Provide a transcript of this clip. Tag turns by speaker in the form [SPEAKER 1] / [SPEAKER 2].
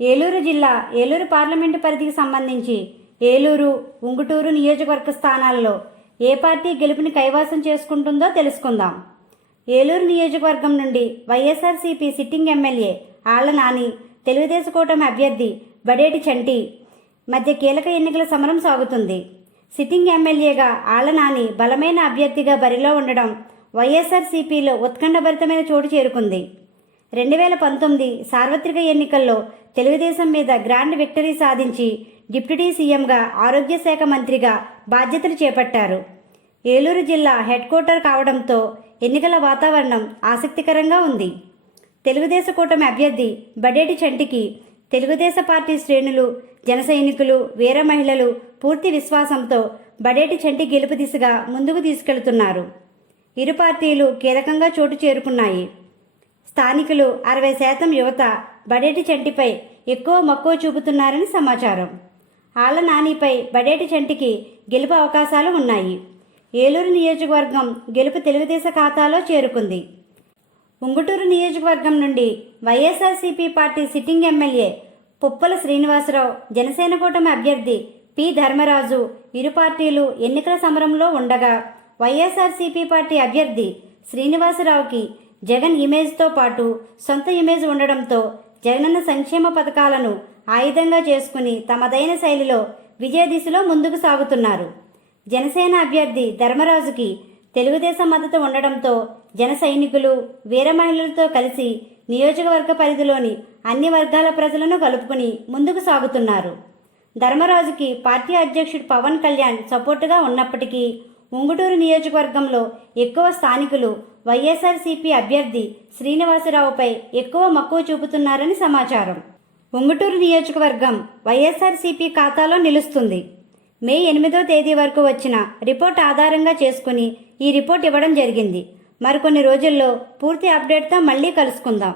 [SPEAKER 1] ఏలూరు జిల్లా ఏలూరు పార్లమెంటు పరిధికి సంబంధించి ఏలూరు ఉంగుటూరు నియోజకవర్గ స్థానాల్లో ఏ పార్టీ గెలుపుని కైవసం చేసుకుంటుందో తెలుసుకుందాం. ఏలూరు నియోజకవర్గం నుండి వైఎస్ఆర్సీపీ సిట్టింగ్ ఎమ్మెల్యే ఆళ్ళ నాని తెలుగుదేశం కూటమి అభ్యర్థి బడేటి చంటి మధ్య కీలక ఎన్నికల సమరం సాగుతుంది. సిట్టింగ్ ఎమ్మెల్యేగా ఆళ్ళ నాని బలమైన అభ్యర్థిగా బరిలో ఉండడం వైఎస్ఆర్సీపీలో ఉత్కంఠభరితమైన చోటు చేరుకుంది. రెండు వేల పంతొమ్మిది సార్వత్రిక ఎన్నికల్లో తెలుగుదేశం మీద గ్రాండ్ విక్టరీ సాధించి డిప్యూటీ సీఎంగా ఆరోగ్య శాఖ మంత్రిగా బాధ్యతలు చేపట్టారు. ఏలూరు జిల్లా హెడ్ క్వార్టర్ కావడంతో ఎన్నికల వాతావరణం ఆసక్తికరంగా ఉంది. తెలుగుదేశ కూటమి అభ్యర్థి బడేటి చంటికి తెలుగుదేశ పార్టీ శ్రేణులు జన సైనికులు వీర మహిళలు పూర్తి విశ్వాసంతో బడేటి చంటి గెలుపు దిశగా ముందుకు తీసుకెళ్తున్నారు. ఇరు పార్టీలు కీలకంగా చోటు చేరుకున్నాయి. స్థానికులు అరవై శాతం యువత బడేటి చంటిపై ఎక్కువ మక్కువ చూపుతున్నారని సమాచారం. ఆళ్ళ నానిపై బడేటి చంటికి గెలుపు అవకాశాలు ఉన్నాయి. ఏలూరు నియోజకవర్గం గెలుపు తెలుగుదేశం ఖాతాలో చేరుకుంది. ఉంగుటూరు నియోజకవర్గం నుండి YSRCP party sitting MLA Puppala Srinivasarao Janasena కూటమి అభ్యర్థి పి. ధర్మరాజు ఇరు పార్టీలు ఎన్నికల సమరంలో ఉండగా వైఎస్ఆర్సీపీ పార్టీ అభ్యర్థి శ్రీనివాసరావుకి జగన్ ఇమేజ్తో పాటు సొంత ఇమేజ్ ఉండడంతో జగనన్న సంక్షేమ పథకాలను ఆయుధంగా చేసుకుని తమదైన శైలిలో విజయ దిశలో ముందుకు సాగుతున్నారు. జనసేన అభ్యర్థి ధర్మరాజుకి తెలుగుదేశం మద్దతు ఉండడంతో జన సైనికులు వీర మహిళలతో కలిసి నియోజకవర్గ పరిధిలోని అన్ని వర్గాల ప్రజలను కలుపుకుని ముందుకు సాగుతున్నారు. ధర్మరాజుకి పార్టీ అధ్యక్షుడు పవన్ కళ్యాణ్ సపోర్టుగా ఉన్నప్పటికీ ఉంగుటూరు నియోజకవర్గంలో ఎక్కువ స్థానికులు వైఎస్ఆర్సీపీ అభ్యర్థి శ్రీనివాసరావుపై ఎక్కువ మక్కువ చూపుతున్నారని సమాచారం. ఉంగుటూరు నియోజకవర్గం వైఎస్ఆర్సీపీ ఖాతాలో నిలుస్తుంది. మే ఎనిమిదో తేదీ వరకు వచ్చిన రిపోర్ట్ ఆధారంగా చేసుకుని ఈ రిపోర్ట్ ఇవ్వడం జరిగింది. మరికొన్ని రోజుల్లో పూర్తి అప్డేట్తో మళ్ళీ కలుసుకుందాం.